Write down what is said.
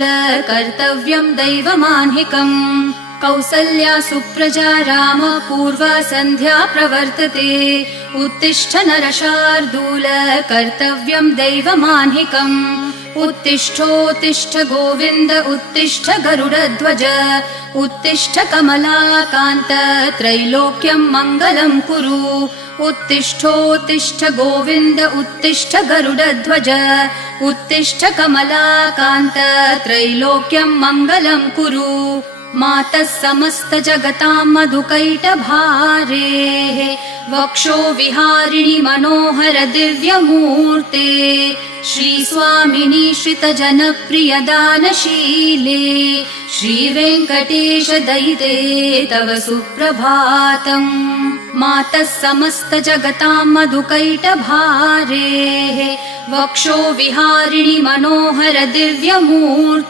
कर्तव्यं दैवमान्हिकम्। कौसल्या सुप्रजा राम पूर्वा सन्ध्या प्रवर्तते। उत्तिष्ठ नरशार्दूल कर्तव्यं दैवमान्हिकम्। उत्तिष्ठोत्तिष्ठ गोविन्द उत्तिष्ठ गरुडध्वज। उत्तिष्ठ कमलाकान्त त्रैलोक्यं मङ्गलं कुरु। उत्तिष्ठोत्तिष्ठ गोविन्द उत्तिष्ठ गरुडध्वज। उत्तिष्ठ कमलाकान्त त्रैलोक्यं मङ्गलं कुरु। मातः समस्त जगतां मधुकैटभारेः वक्षो विहारिणि मनोहर दिव्यमूर्ते। श्रीस्वामिनि श्रितजनप्रिय दानशीले श्रीवेङ्कटेश दयिते तव सुप्रभातम्। मातः समस्त जगतां मधुकैटभारेः वक्षो विहारिणि मनोहर दिव्यमूर्ते।